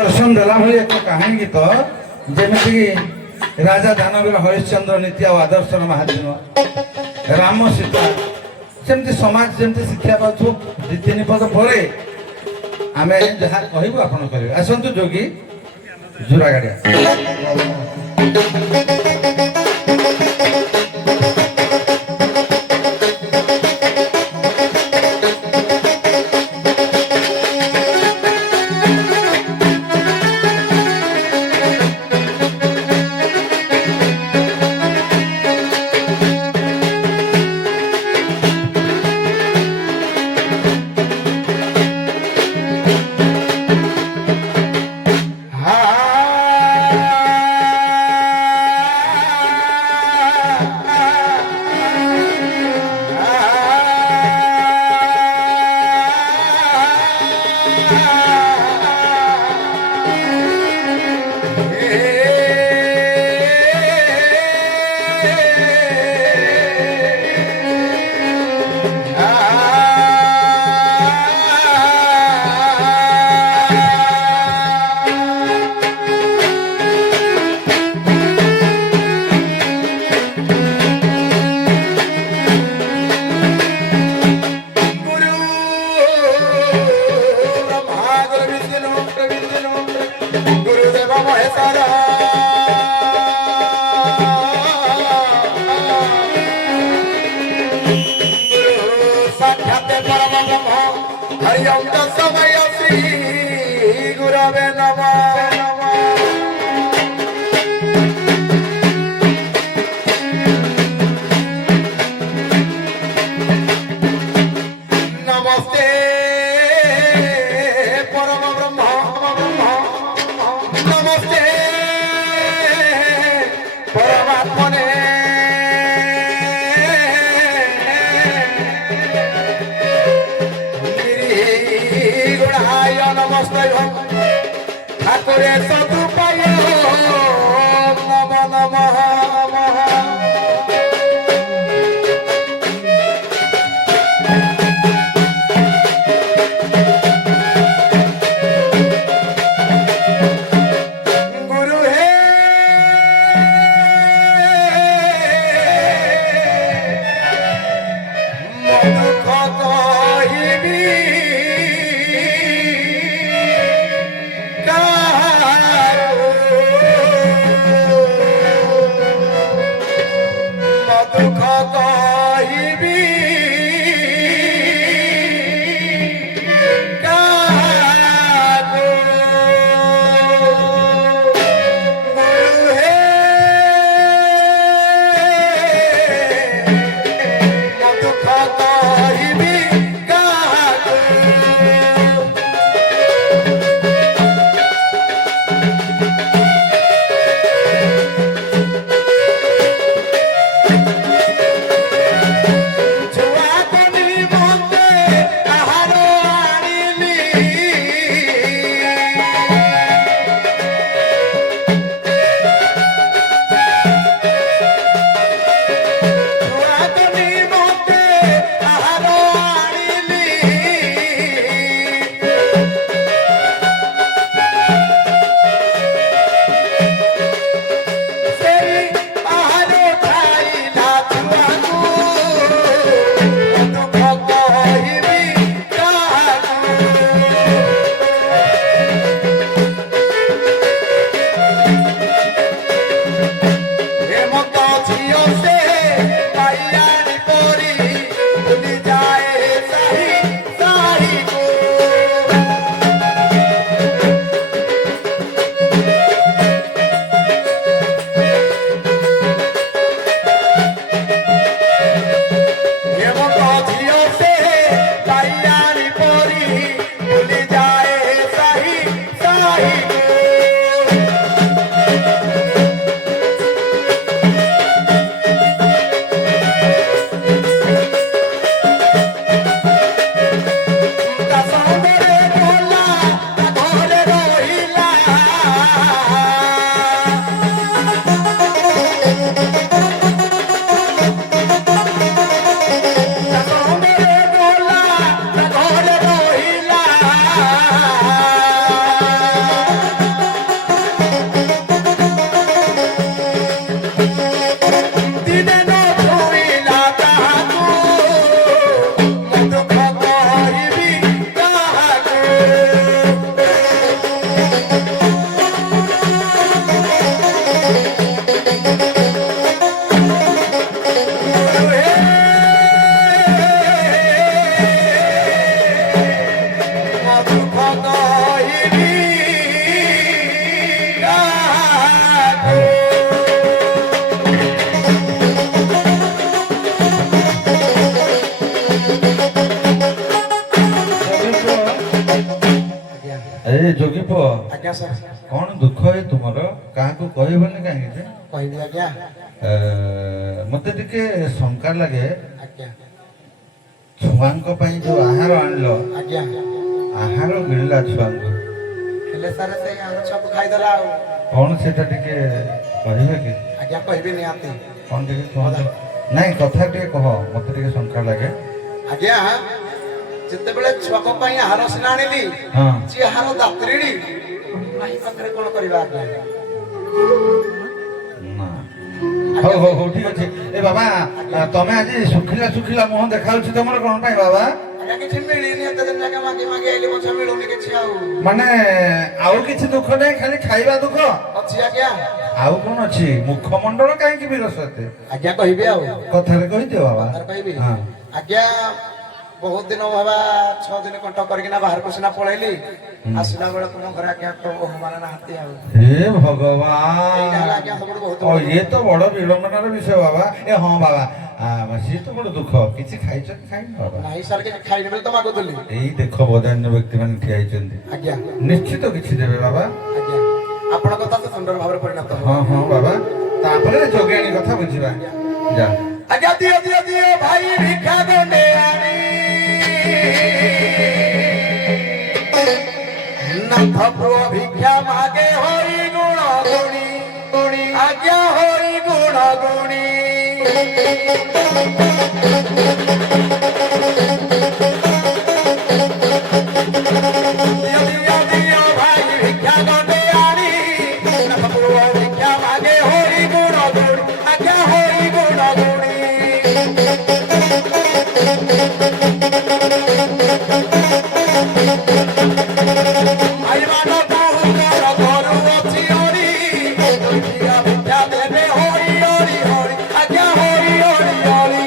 ଦର୍ଶନ ଦେଲା ଭଳି ଏକ କାହାଣୀ ଗୀତ ଯେମିତିକି ରାଜା ଦାନବୀର ହରିଶ୍ଚନ୍ଦ୍ର ନୀତି ଆଉ ଆଦର୍ଶର ମହାଜୀନ ରାମ ସୀତା ସେମିତି ସମାଜ ଯେମିତି ଶିକ୍ଷା ପାଉଥିବ ଦୁଇ ତିନି ପଦ ପରେ ଆମେ ଯାହା କହିବୁ ଆପଣ କରିବେ। ଆସନ୍ତୁ ଯୋଗୀ ଜୁରା ଗାଡ଼ିଆ। ঠাকুরে সদুপায় নম নমঃ গুরু হে দুঃখ কহিবি দুঃখ কহিবি কাহাকু গুরু হে দুঃখ কহিবি কাহাকু ଆଜ୍ଞା ସାର୍ କଣ ଦୁଃଖ ଏ ତୁମର କାହାକୁ କହିବନି କାହିଁକି ଯେ କହିବି ଆଜ୍ଞା ମତେ ଟିକେ ଶଙ୍କା ଲାଗେ ଆଜ୍ଞା ଛୁଆଙ୍କ ପାଇଁ ଯୋଉ ଆହାର ଆଣିଲ ଆଜ୍ଞା ଆହାର ମିଳିଲା ଛୁଆଙ୍କୁ ହେଲେ ସାର୍ ସେଇ ଆଳୁ ସବୁ ଖାଇଦେଲା ଆଉ କଣ ସେଟା ଟିକେ କହିବେ କି ଆଜ୍ଞା କହିବି ନିହାତି କଣ ଟିକେ କୁହନ୍ତୁ ନାଇଁ କଥା ଟିକେ କହ ମତେ ଟିକେ ଶଙ୍କା ଲାଗେ ଆଜ୍ଞା ଯେତେବେଳେ ଛୁଆଙ୍କ ପାଇଁ ଆହାର ସିନା ଆଣିଲି ହଁ ସିଏ ଆହାର ଦାତ୍ରିଣୀ ନାହିଁ ପାଖରେ କଣ କରିବା ଆଜ୍ଞା ନା ହଉ ହଉ ହଉ ଠିକ ଅଛି ଏ ବାବା ତମେ ଆଜି ଶୁଖିଲା ଶୁଖିଲା ମୁହଁ ଦେଖାଉଛି ତମର କଣ ପାଇଁ ବାବା ଆଜ୍ଞା କିଛି ମିଳିନି ଏତେ ଦିନ ଯାକେ ମାଗି ମାଗି ଆଇଲି ପଛେ ମିଳୁନି କିଛି ଆଉ ମାନେ ଆଉ କିଛି ଦୁଃଖ ନାହିଁ ଖାଲି ଖାଇବା ଦୁଃଖ ଅଛି ଆଜ୍ଞା ଆଉ କଣ ଅଛି ମୁଖମଣ୍ଡଳ କାହିଁକି ବିରସ ଏତେ ଆଜ୍ଞା କହିବି ଆଉ କଥାରେ କହିଦିଅ ବାବା କଥାରେ କହିବି ହଁ ଆଜ୍ଞା ବହୁତ ଦିନ ବାବା 6 ଦିନ କଣ୍ଟ କରିକିନା ବାହାରକୁ ସିନା ପଳେଇଲି ଆସିଲା ବେଳେ ତୁମ ଘରେ ଆଜ୍ଞା ମାନେ ନାହାନ୍ତି ଆଉ ହେ ଏଇଟା ହେଲା ଭଗବାନ ଆଜ୍ଞା ସବୁଠୁ ବହୁତ ଓ ଇଏ ତ ବଡ ବିଡ଼ମ୍ବନାର ବିଷୟ ବାବା ଏ ହଁ ବାବା ସିଏ ତ ବଡ ଦୁଃଖ କିଛି ଖାଇଛ କି ଖାଇନି ବାବା ନାହିଁ ସାର୍ କିଛି ଖାଇନି ବୋଲି ତ ମାଗୁଥିଲି ଏଇ ଦେଖ ବଦାନ୍ୟ ବ୍ୟକ୍ତି ମାନେ ଠିଆ ହେଇଛନ୍ତି ଆଜ୍ଞା ନିଶ୍ଚିତ କିଛି ଦେବେ ବାବା ଆଜ୍ଞା ଆପଣଙ୍କ କଥା ତ ସୁନ୍ଦର ଭାବରେ ପରିଣତ ହେବ ହଁ ହଁ ବାବା ତାପରେ ଯୋଗିଆଣୀ କଥା ବୁଝିବା ଯା ଆଜ୍ଞା ଦିଅ ଦିଅ ଦିଅ ଭାଇ ଭିକ୍ଷା ଦଣ୍ଡେ ଆଣି ନାଥ ପୁଅ ଭିକ୍ଷା ମାଗେ ହରି ଗୁଣ ଗୁଣି ଗୁଣି ଆଜ୍ଞା ହରି ଗୁଣ ଗୁଣି ଦିଅ ଦିଅ ଦିଅ ଭାଇ ଭିକ୍ଷା ଦଣ୍ଡେ ଆଣି ନାଥ ପୁଅ ଭିକ୍ଷା ମାଗେ ହରି ଗୁଣ ଗୁଣି ଆଜ୍ଞା ହରି ଗୁଣ ଗୁଣି ଭାଇମାନ ବହୁଙ୍କର ଘରୁ ଅଛି ହରି ଭିକ୍ଷା ଭିକ୍ଷା ଦେବେ ହରି ହରି ହରି ଆଜ୍ଞା ହରି ହରି ହରି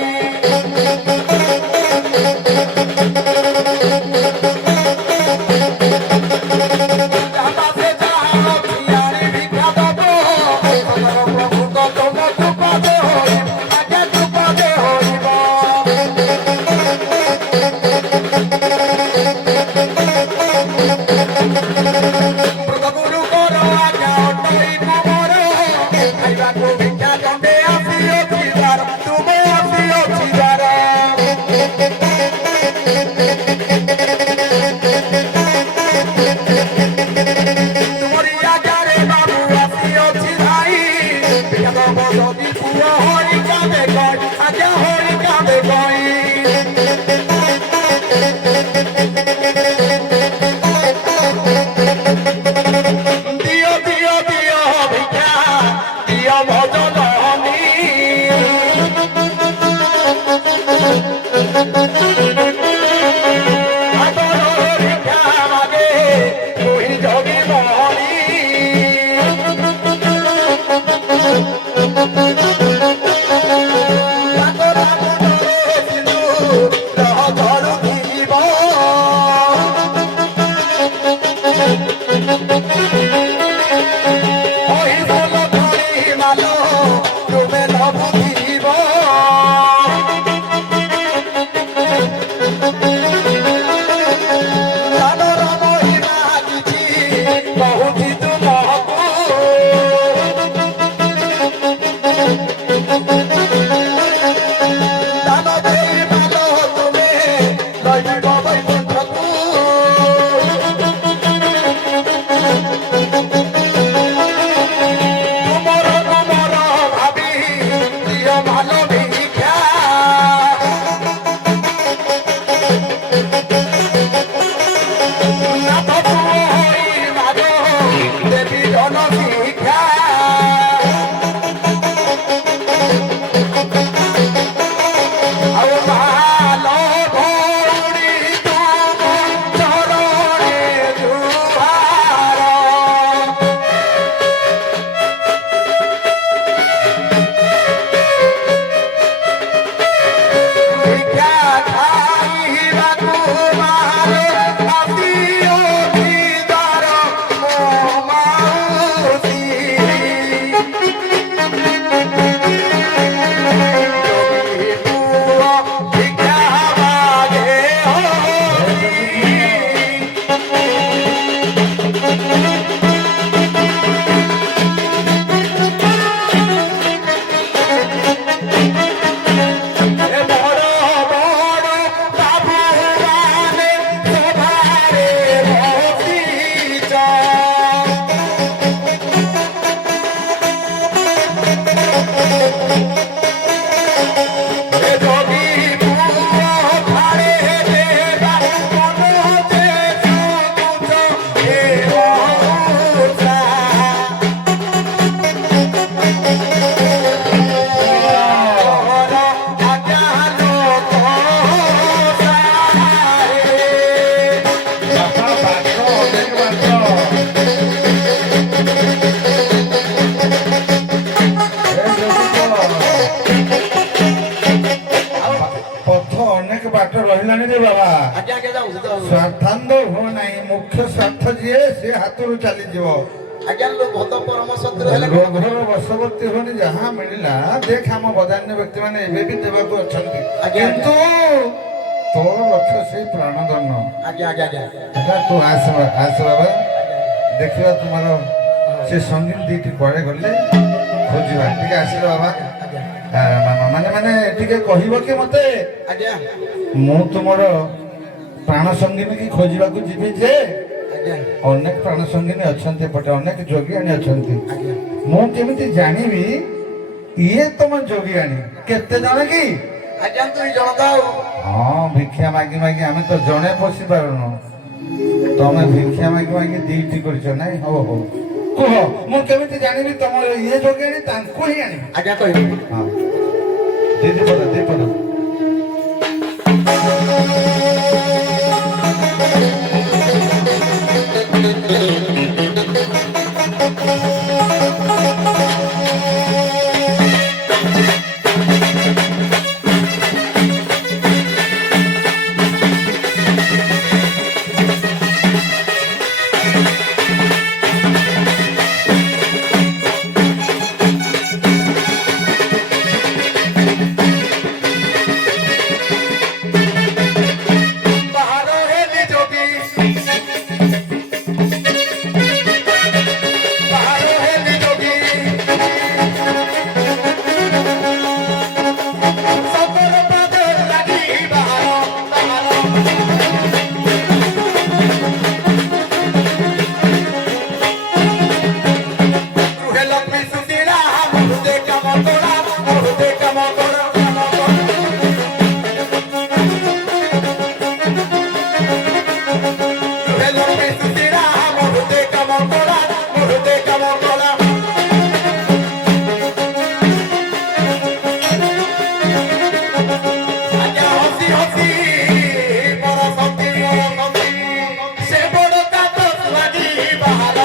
দিও দিও দিও ভিক্ষা দিও ভজন ভিক্ষা মাগে তুই যোগী মহনি ହାତରୁ ଚାଲିଯିବ। ଆଜ୍ଞା ଲୋଭ ତ ପରମ ଶତ୍ରୁ ହେଲେ ଲୋଭର ବଶବର୍ତ୍ତୀ ହୁଅନି, ଯାହା ମିଳିଲା ଦେଖ ଆମ ବଦାନ୍ୟ ବ୍ୟକ୍ତିମାନେ ଏବେ ବି ଦେବାକୁ ଅଛନ୍ତି, ଆଜ୍ଞା, କିନ୍ତୁ ତୋର ଲକ୍ଷ୍ୟ ସେଇ ପ୍ରାଣଧନ। ଆଜ୍ଞା ଆଜ୍ଞା ଆଜ୍ଞା এটা তো আস বাবা ଦେଖିବା ତୁମର ସେ ସଙ୍ଗୀନ ଦୁଇଟି କୁଆଡ଼େ ଗଲେ ଖୋଜିବା, ଟିକେ ଆସିଲେ ବାବା। ମାନେ ମାନେ ଟିକେ କହିବ କି ମତେ, ଆଜ୍ଞା ମୁଁ ତୁମର ପ୍ରାଣ ସଙ୍ଗିନୀ କି ଖୋଜିବାକୁ ଯିବି ଯେ ଆଜ୍ଞା ଅନେକ ପ୍ରାଣ ସଙ୍ଗିନୀ ଅଛନ୍ତି ଏପଟେ, ଅନେକ ଯୋଗିଆଣୀ ଅଛନ୍ତି, ଆଜ୍ଞା ମୁଁ କେମିତି ଜାଣିବି ଇଏ ତମ ଯୋଗିଆଣୀ? କେତେ ଜଣ କି? ଆଜ୍ଞା 2 ଜଣ ତ ଆଉ। ହଁ ଭିକ୍ଷା ମାଗି ମାଗି ଆମେ ତ ଜଣେ ପଶି ପାରୁନୁ, ତମେ ଭିକ୍ଷା ମାଗି ମାଗି ଦୁଇଟି କରିଛ ନାଇଁ? ହଉ ହଉ କୁହ, ମୁଁ କେମିତି ଜାଣିବି ତମର ଇଏ ଯୋଗିଆଣୀ? ତାଙ୍କୁ ହିଁ ଆଣିବି। ଆଜ୍ଞା କହିବି ହଁ ଦିଦି ପଦ ଦି ପଦ। ବାହାର ହେଲି ଯୋଗୀ ବାହାର ହେଲି ଯୋଗୀ ସତର ପାଦ ଲାଗି ବାହାର ବାହାର ରୁହେ ଲକ୍ଷ୍ମୀ ସୁଶୀଳା ମରୁଦେ କାମ ତୋରା ମରୁଦେ କାମ ତୋରା କାମ ତୋରା ରୁହେ ଲକ୍ଷ୍ମୀ ସୁଶୀଳା ମରୁଦେ କାମ ତୋରା ମରୁଦେ କାମ ତୋରା ଆଜ୍ଞା ହସି ହସି ପରସନ୍ତି ସେ ବଡ଼ କାତ ଲାଗି ବାହାର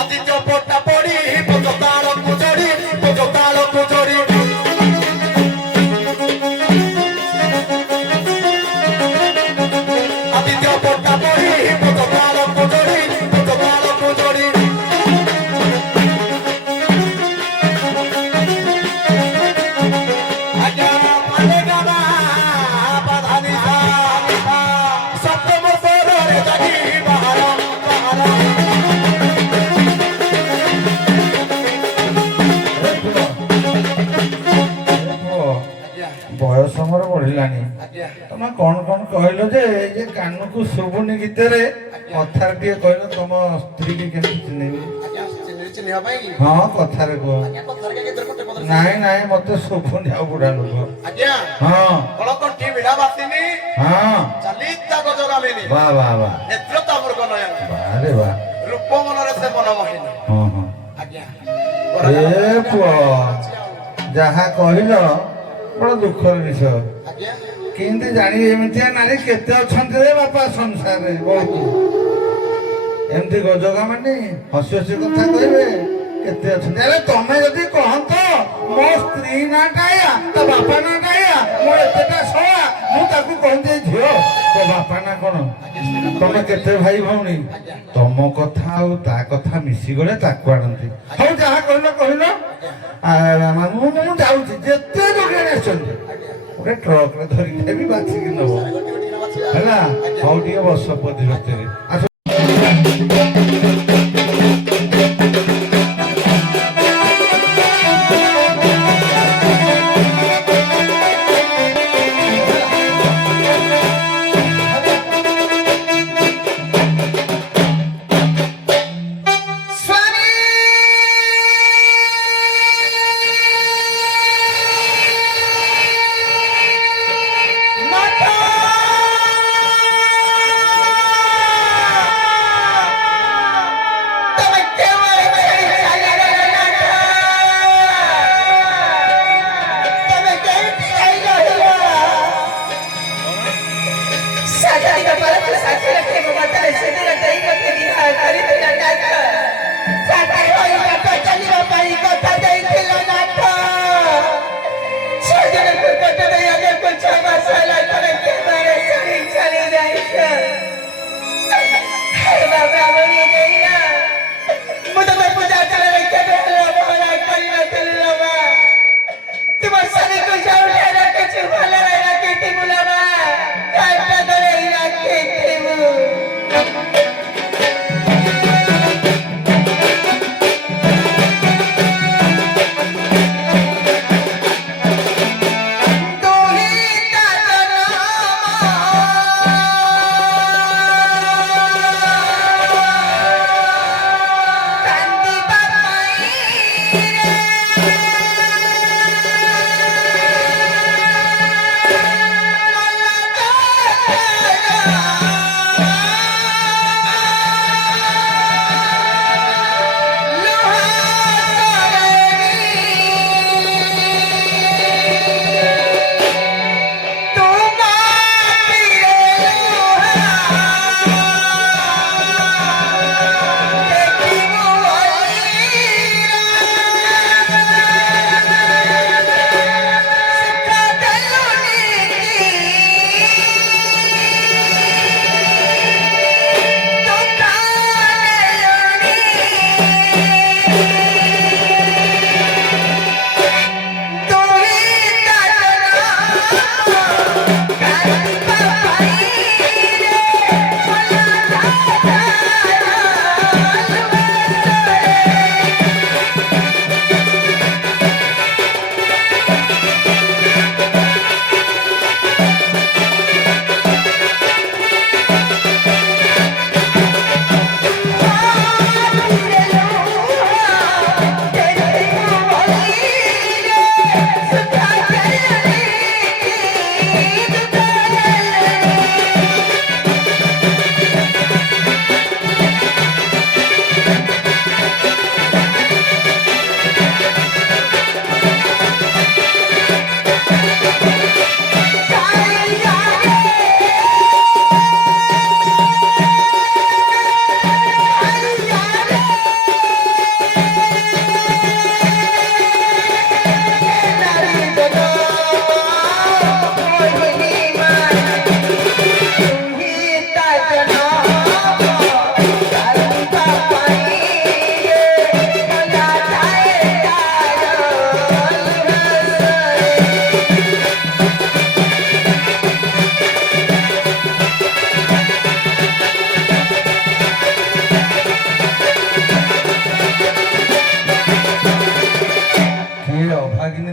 ଆଦିତ୍ୟ ପଟ୍ଟା ପଡ଼ି ପୋଚତାଳକୁ ଚଢ଼ି ପୋଚତାଳକୁ ଚଢ଼ି ଆଦିତ୍ୟ ପଟ୍ଟା ପଡ଼ି ପୋଚତାଳକୁ ଚଢ଼ି ପୋଚତାଳକୁ ଚଢ଼ି ଆଜ୍ଞା ମାନେ ଗାନା ବାଧାନି ସପ୍ତମ ସ୍ୱରରେ ଜାଗି ବାହାର ବାହାର ଆଜ୍ଞା ବୟସ ମୋର ବଢିଲାଣି, ଆଜ୍ଞା ତମେ କଣ କଣ କହିଲ ଯେ ଇଏ କାନକୁ ଶୁଭୁନି ଗୀତରେ, କଥାରେ ଟିକେ କହିଲ ତମ ସ୍ତ୍ରୀ କି କେମିତି ଚିହ୍ନିବି? ଆଜ୍ଞା ଚିହ୍ନିବା ପାଇଁ ହଁ କଥାରେ କୁହ। ଆଜ୍ଞା କଥାରେ କାଇଁ କେତେ ଗୋଟେ ପଦରେ ନାଇଁ ନାଇଁ ମତେ ଶୁଭୁନି ଆଉ ବୁଢା ଲୋକ। ଆଜ୍ଞା ହଁ କଳକଣ୍ଠି ବିଡ଼ା ବାସିନି ହଁ ଚାଲିତା ଗଜଗାମିନୀ ବା ବା ବା ନେତ୍ର ତାମୃଗ ନୟନ ବାରେ ବା ରୂପ ମନରେ ସେ ମନ ମୋହିନୀ ହଁ ହଁ ଆଜ୍ଞା ଏ ପୁଅ ଯାହା କହିଲ ବଡ ଦୁଃଖର ବିଷୟ। ଆଜ୍ଞା କେମିତି ଜାଣିବି ଏମିତିଆ ନାରୀ କେତେ ଅଛନ୍ତି ରେ ବାପା ସଂସାରରେ? ବହୁତ ଏମିତି ଗଜଗା ମାନେ ହସି ହସି କଥା କହିବେ କେତେ ଅଛନ୍ତି। ଆରେ ତମେ ଯଦି କହନ୍ତ ମୋ ସ୍ତ୍ରୀ ନାଁଟା ଏଇଆ, ତା ବାପା ନାଁଟା ଏଇଆ, ମୋ ଏତେଟା ଶଳା, ମୁଁ ତାକୁ କହନ୍ତି ଏ ଝିଅ ତୋ ବାପା ନା କଣ, ତମେ କେତେ ଭାଇ ଭଉଣୀ, ତମ କଥା ଆଉ ତା କଥା ମିଶିଗଲେ ତାକୁ ଆଣନ୍ତି। ହଉ ଯାହା କହିଲ କହିଲ, ମୁଁ ଯାଉଛି, ଯେତେ ଯୋଗେଇ ଆସିଛନ୍ତି ଗୋଟେ ଟ୍ରକରେ ଧରିକି ଦେବି, ବାଛିକି ନବ ହେଲା। ହଉ ଟିକେ ବସ ପଦି ଭିତରେ ଆସ। ମାତା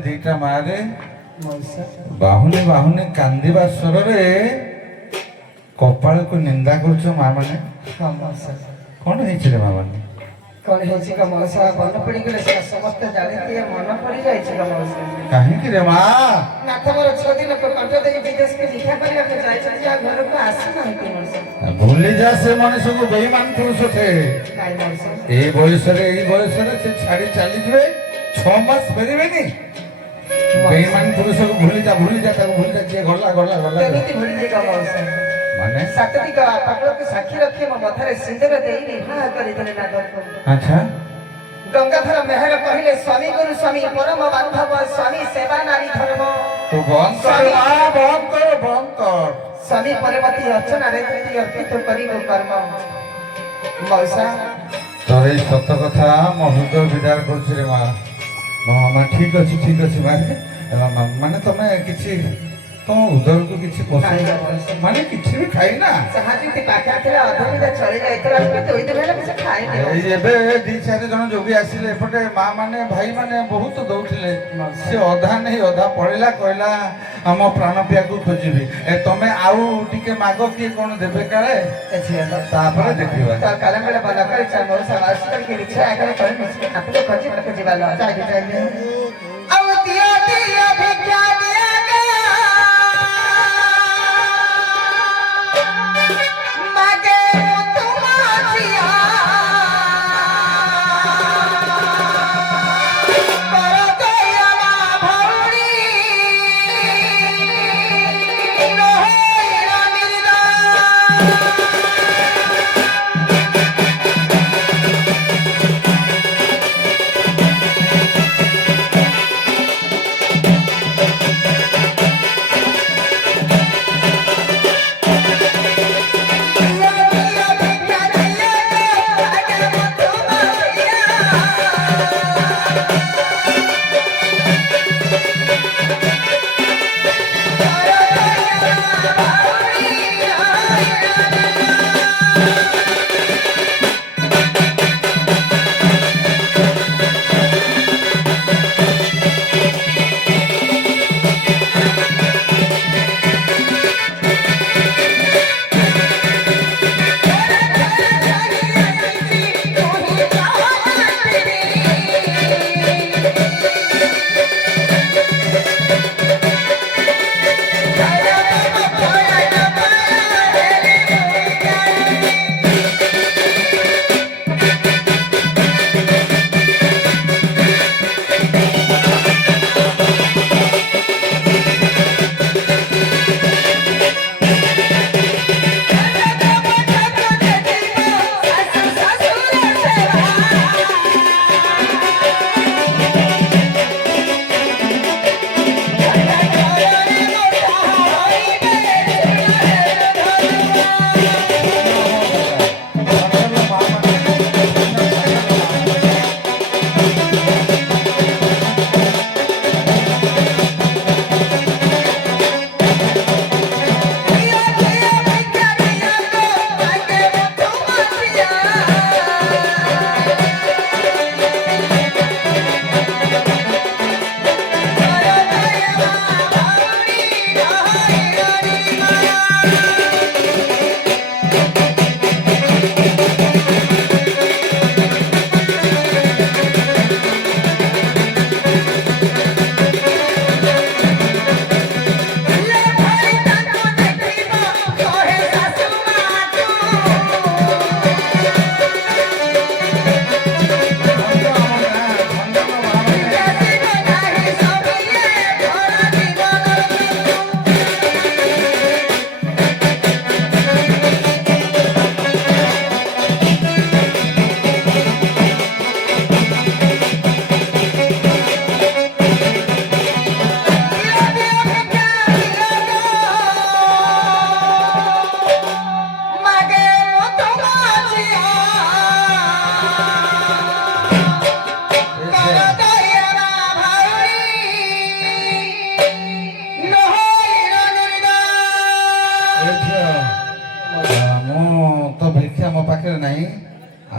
ଦିଟା ମାରେ ବାହୁନି ବାହୁନି କାନ୍ଦିବା ସ୍ୱରରେ କପାଳକୁ ନିନ୍ଦା କରୁଛ ମା ମାନେ। କଣ ହେଇଛି ରେ ମା ମାନେ? କଣ ହେଇଛି କା ମଉସା? ମନ ପଡିଗଲେ ସେଟା ସମସ୍ତେ ଜାଣିଥିବେ, ମନ ପଡିଯାଇଛି କା ମଉସା। କାହିଁକି ରେ ମା? ନାଥ ମୋର 6 ଦିନ କଣ୍ଠ ଦେଇ ବିଦେଶକୁ ଲିଖା କରିବାକୁ ଯାଇଛନ୍ତି, ଆଉ ଘରକୁ ଆସିନାହାନ୍ତି ମଉସା। ଭୁଲି ଯା ସେ ମଣିଷକୁ ବେଇମାନ ପୁରୁଷ ସେ। ନାଇଁ ମଉସା, ଏଇ ବୟସରେ ସେ ଛାଡି ଚାଲିଯିବେ, 6 ମାସ ଫେରିବେନି। ବେଇମାନ ପୁରୁଷକୁ ଭୁଲି ଯା ତାକୁ ଭୁଲି ଯା, ଯିଏ ଗଲା ଗଲା ଗଲା। କେମିତି ଭୁଲିଯିବ କା ମଉସା? ମାନେ ସାତଟି ପାଗଳକୁ ସାକ୍ଷୀ ରଖି ମୋ ମଥାରେ ସିନ୍ଦୁର ଦେଇ ବିବାହ କରିଦେଲେ ନାଗରକୁ। ଆଚ୍ଛା, ଗଙ୍ଗାଧର ମେହେର କହିଲେ ସ୍ୱାମୀ ଗୁରୁ ସ୍ୱାମୀ ପରମ ବାନ୍ଧବ, ସ୍ୱାମୀ ସେବା ନାରୀ ଧର୍ମ। ତୁ ବନ୍ଦ କର ମା, ବନ୍ଦ କର। ସ୍ୱାମୀ ପରବର୍ତ୍ତୀ ଅର୍ଚ୍ଚନାରେ ତୁଇ ଅର୍ପିତ କରିବୁ କର୍ମ। ମଉସା ତୋର ଏଇ ସତ କଥା ମୋ ହୃଦୟ ବିଦାର କରୁଛି ରେ ମା। ମା ଠିକ ଅଛି ମାନେ ତମେ କିଛି ତମ ଉଦରକୁ କିଛି ମାନେ କିଛି ବି ଖାଇନା। ଯାହା ଯେମିତି ପାଖରେ ଥିଲା ଅଧବିଧା ଚଳି ଯାଇଥିଲା, ଦୁଇ ଦିନ ହେଲା କିଛି ଖାଇନି। ଏଇ ଏବେ 2-4 ଜଣ ଯୋଗୀ ଆସିଲେ ଏପଟେ, ମା ମାନେ ଭାଇ ମାନେ ବହୁତ ଦଉଥିଲେ। ସେ ଅଧା ନେଇ ଅଧା ପଳେଇଲା, କହିଲା ଆମ ପ୍ରାଣ ପିଆକୁ ଖୋଜିବି। ତମେ ଆଉ ଟିକେ ମାଗ, କିଏ କଣ ଦେବେ କାଳେ, ତାପରେ ଦେଖିବା। ତ କାଲମେଳ ବଲ କରିଛ ମଉସା, ମାଉସୀ କରିକି ରିକ୍ସା ଆଗରେ କରି ମିଶିକି ହାତକୁ ଖୋଜି ମତେ ଯିବା ଲ ଚାଲି ଆଉ ଦିଅ ଦିଅ ଭିକ୍ଷା ଦିଅ ମାଗେ ତୁମ ଝିଅ କର ଦୟାଲା ଭଉଣୀ ନହେରା ମିର୍ଦା।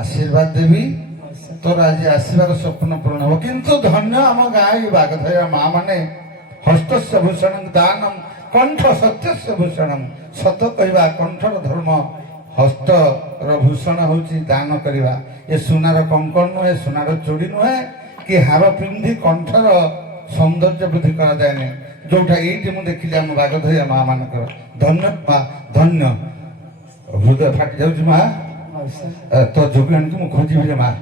आशीर्वाद देवी तोर आज आसबार स्वप्न पूर्ण हो किंतु धन्य आम गाँ बागधया माँ मैंने हस्त भूषण दानम कंठ सत्य भूषण सत कहवा कंठर धर्म हस्त भूषण हूँ दान करवा ये सुनार कंकण नुहे सुनार चूड़ी नुहे कि हार पिंधि कंठर सौंदर्य वृद्धि करा जाए जोटा ये मुझे देखिली आम बागधया माँ मान धन्य माँ धन्य हृदय फाटी जाऊँ माँ तो जोगिणी तुम खोजी माँ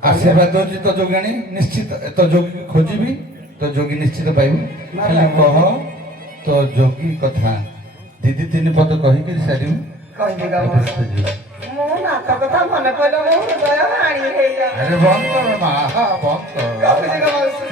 आशीर्वाद दौर तो जोगिणी निश्चित तो जोगी खोजी तो जोगी निश्चित पाइबू खाली कह तो जोगी कथा दीदी तीन पद कहीकि सारू अरे बंद कर माँ बंद कर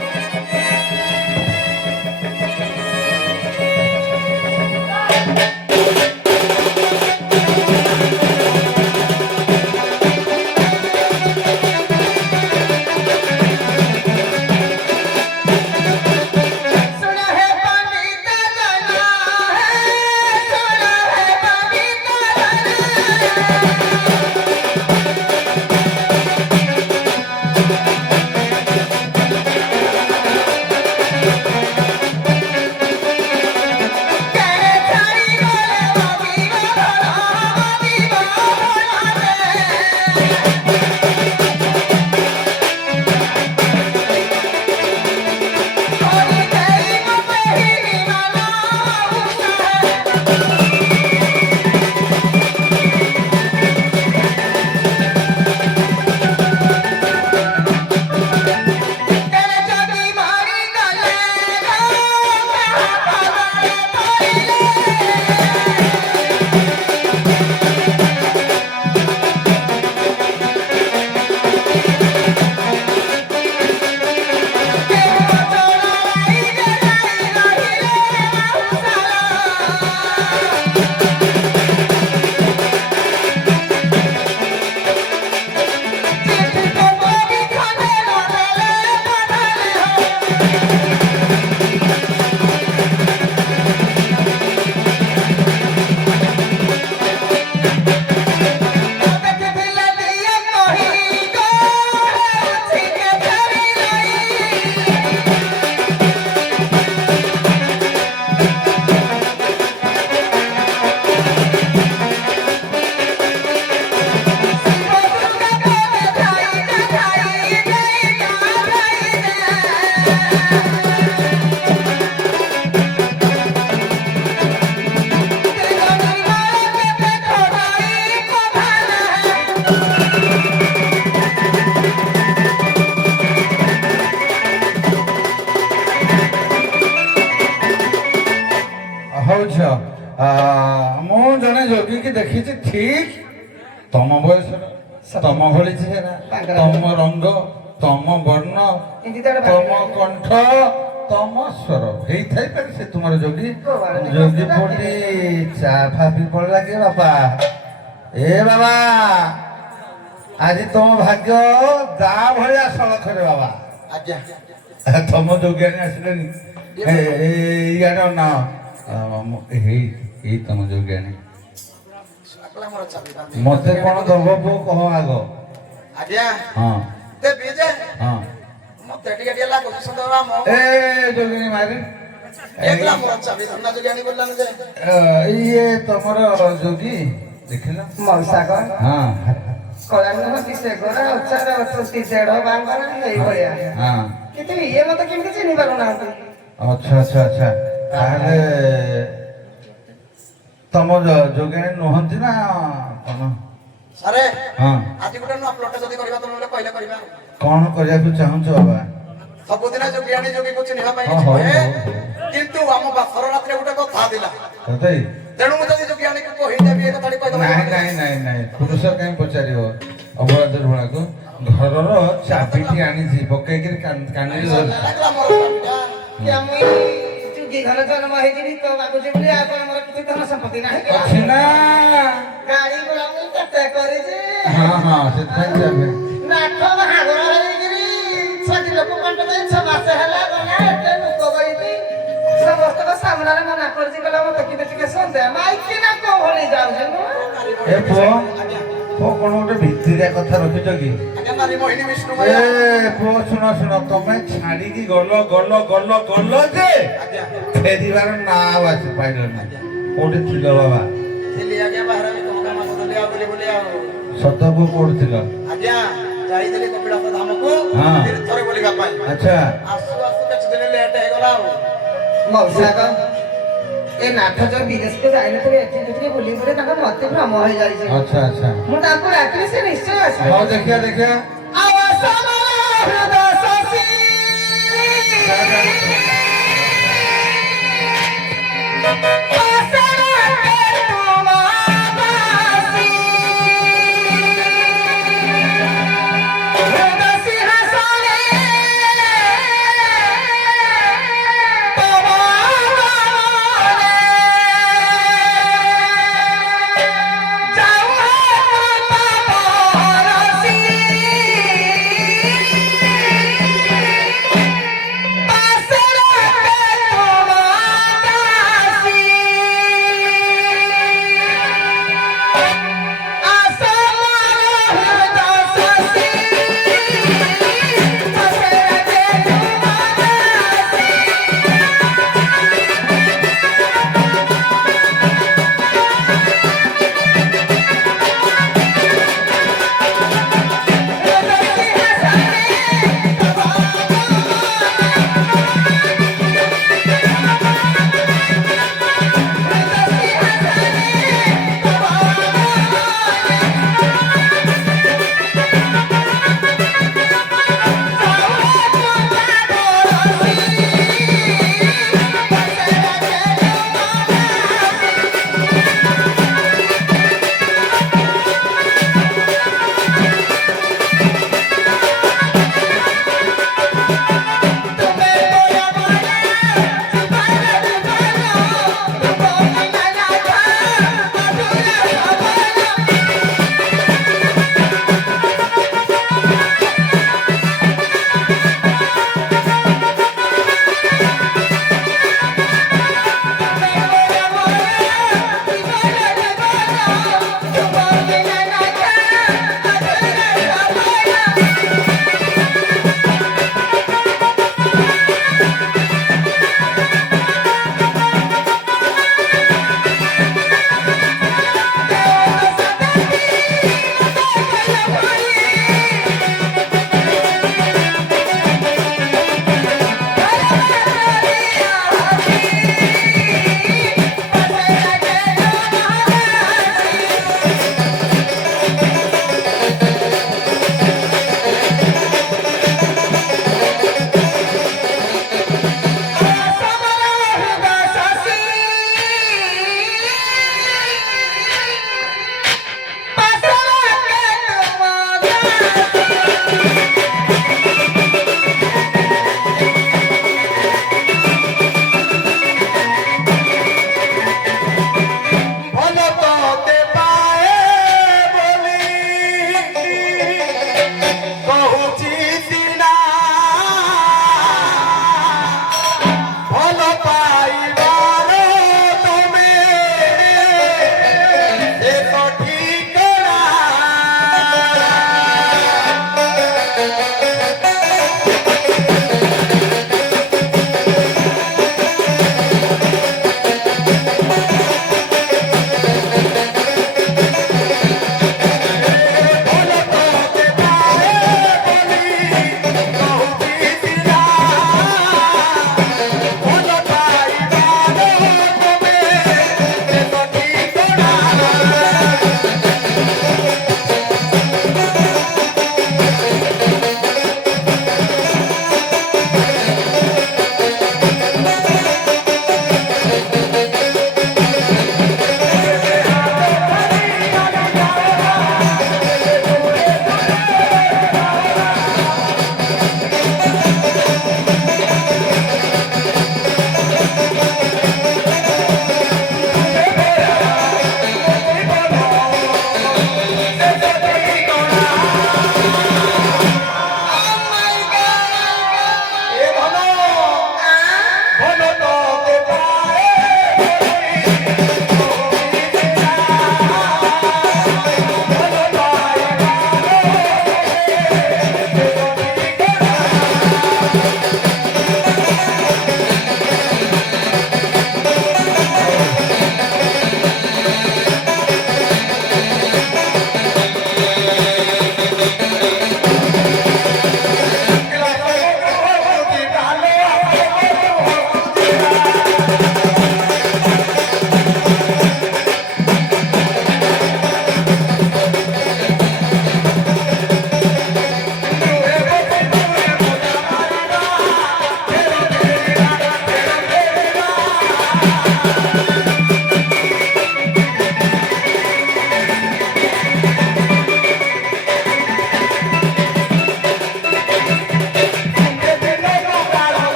ମୁଁ ଜଣେ ଯୋଗୀକି ଦେଖିଛି ଠିକ ତମ ବୟସର ତମ ଭଳି ଚେହେରା ତମ ରଙ୍ଗ ତମ ବର୍ଣ୍ଣ ଏମିତି ତାର ତମ କଣ୍ଠ ତମ ସ୍ୱର ହେଇଥାଇପାରେ ସେ ତୁମର ଯୋଗୀ ଯୋଗୀ ପୋଟି ଚା ଫା ପି ପଡ଼ିଲା କି ବାପା ଏ ବାବା ଆଜି ତମ ଭାଗ୍ୟ ଦା ଭଳିଆ ସଳଖରେ ବାବା ଆଜ୍ଞା ତମ ଯୋଗିଆଣୀ ଆସିଲେନି ଇଆଡେ ନା ଏଇ ତମ ଯୋଗିଆଣୀ ସକାଳେ ମୋର ଚାବି ବାନ୍ଧି ମତେ କଣ ଦବ ପୁଅ କହ ଆଗ ଆଜ୍ଞା ହଁ ଦେବି ଯେ ହଁ ମତେ ଟିକେ ଲାଗୁଛି ସଦା ମୋ ଏ ଯୋଗିନୀ ମାରି ଏକଲା ମୋର ଚାବି ଧନ୍ଦା ଯଦି ଆଣି ବୋଲଲାନି ଯେ ଇଏ ତମର ଯୋଗୀ ଦେଖିଲ ମଉସାକ ହଁ କଳା ନୁହଁ କି ସେ ଗୋରା ଉଚ୍ଚାର ଅଛନ୍ତି ଦେଢ ବାଙ୍ଗରା ଏଇଭଳିଆ ହଁ କିନ୍ତୁ ଇଏ ମତେ କେମିତି ଚିହ୍ନି ପାରୁନାହାନ୍ତି ଆଚ୍ଛା ଆଚ୍ଛା ଆଚ୍ଛା ତାହେଲେ ତମ ଯୋଗିନୀ ନୁହନ୍ତି ନା କଣ ସାରେ ହଁ ଆଜି ଗୋଟେ ନୂଆ ପ୍ଲଟ ଯଦି କରିବା ତମେ ବୋଲେ କହିଲେ କରିବା କଣ କରିବାକୁ ଚାହୁଁଛ ବାବା ସବୁଦିନ ଯୋଗୀ ଆଣି ଯୋଗୀକୁ ଚିହ୍ନିବା ପାଇଁ ହଁ, କିଛି ହଉ, କହେ ହଉ, କିନ୍ତୁ ଆମ ବାସର ରାତିରେ ଗୋଟେ କଥା ଥିଲା ସତେଇ ତେଣୁ ମୁଁ ଯଦି ଯୋଗୀ ଆଣିକି କହିଦେବି ଏ କଥାଟି କହିଦେବି ନାଇଁ ନାଇଁ ନାଇଁ ନାଇଁ ପୁରୁଷ କାହିଁ ପଚାରିବ ଅବଳା ଦୁର୍ବଳାକୁ ଘରର ଚାବିଟି ଆଣିଛି ପକେଇକିରି କାନିରେ ଧରି ଲାଗିଲା ମୋର ଚାବିଟା କି ଆମେ ଚୁଗି ଘର ଜନ୍ମ ହେଇକିରି ତ ମାଗୁଛି ବୋଲି ଆଉ କଣ ଆମର କିଛି ଧନ ସମ୍ପତ୍ତି ନାହିଁ କି? ଅଛି ନା ଗାଡି ଘୋଡ଼ା ମୁଁ କେତେ କରିଛି ହଁ ହଁ ସେଥିପାଇଁ ଚାବି ନାଥ ବାହାଘର ହେଇକିରି ଛାତି ଲୋକ କଣ୍ଟ ଦେଇ 6 ମାସ ହେଲା ଗଲା ଏତେ ଲୋକ ବଇତି ସମସ୍ତଙ୍କ ସାମ୍ନାରେ ମନା କରୁଛି କହିଲା ମତେ ଟିକେ ସନ୍ଦେହ ମାଇକି ନା କୋଉ ଭଳି ଯାଉଛି ଏ ପୁଅ ଆଜ୍ଞା ପୁଅ କଣ ଗୋଟେ ଭିତିରିଆ କଥା ରଖିଛ କି ଆଜ୍ଞା ନାରୀ ମୋହିନୀ ବିଷ୍ଣୁ ଏ ପୁଅ ଶୁଣ ଶୁଣ ତମେ ଛାଡିକି ଗଲ ଯେ ଆଜ୍ଞା ଫେରିବାର ନାଁ ଆଉ ଆସି ପାଇଲ ନା କୋଉଠି ଥିଲ ବାବା ଥିଲି ଆଜ୍ଞା ବାହାରେ ବି ତମ କାମ କରୁଥିଲି ଆଉ ବୋଲି ଆଉ ସତ ପୁଅ କୋଉଠି ଥିଲ ଆଜ୍ଞା ଯାଇଥିଲି କପିଳାସ ଧାମକୁ ହଁ। ତୀର୍ଥରେ ବୁଲିବା ପାଇଁ ଆଚ୍ଛା ଆସୁ ଆସୁ କିଛି ଦିନ ଲେଟ୍ ହେଇଗଲା ଆଉ ମଉସାକ ଏ ନାଥ ଯୋଉ ବିଦେଶକୁ ଯାଇନଥିଲେ ଏଠି ଟିକେ ବୁଲି ବୁଲି ତାଙ୍କ ମତେ ଭ୍ରମ ହେଇଯାଇଛି ଆଚ୍ଛା ଆଚ୍ଛା ମୁଁ ତାଙ୍କୁ ଡାକିଲି ସେ ନିଶ୍ଚୟ ଆସିବେ ହଉ ଦେଖିଆ ଦେଖିଆ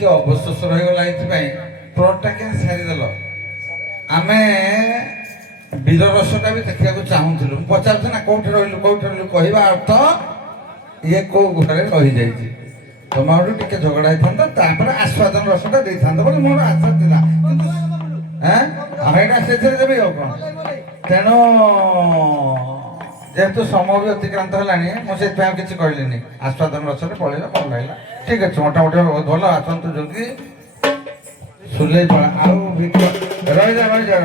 ଟିକେ ଅବଶୋଷ ରହିଗଲା ଏଇଥିପାଇଁ ପ୍ଲଟଟା କେମିତି ସାରିଦେଲ ଆମେ ବୀର ରସଟା ବି ଦେଖିବାକୁ ଚାହୁଁଥିଲୁ ମୁଁ ପଚାରୁଛି ନା କୋଉଠି ରହିଲୁ କହିବା ଅର୍ଥ ଇଏ କୋଉ ଘରେ ରହିଯାଇଛି ତମଠୁ ଟିକେ ଝଗଡ଼ା ହେଇଥାନ୍ତା ତାପରେ ଆସ୍ୱାଦନ ରସଟା ଦେଇଥାନ୍ତା ବୋଲି ମୋର ଆଶା ଥିଲା କିନ୍ତୁ ଏଇଟା ସେଥିରେ ଦେବି ଆଉ କ'ଣ ତେଣୁ ଯେହେତୁ ସମୟ ବି ଅତିକ୍ରାନ୍ତ ହେଲାଣି ମୁଁ ସେଥିପାଇଁ ଆଉ କିଛି କହିଲିନି ଆସ୍ୱାଦନ ରସରେ ପଳେଇଲା ଭଲ ଲାଗିଲା ଠିକ ଅଛି ମୋଟାମୋଟି ବହୁତ ଭଲ ଆସନ୍ତୁ ଯୋଗୀ ସୁଲେଇ ପଳା ଆଉ ରହିଯା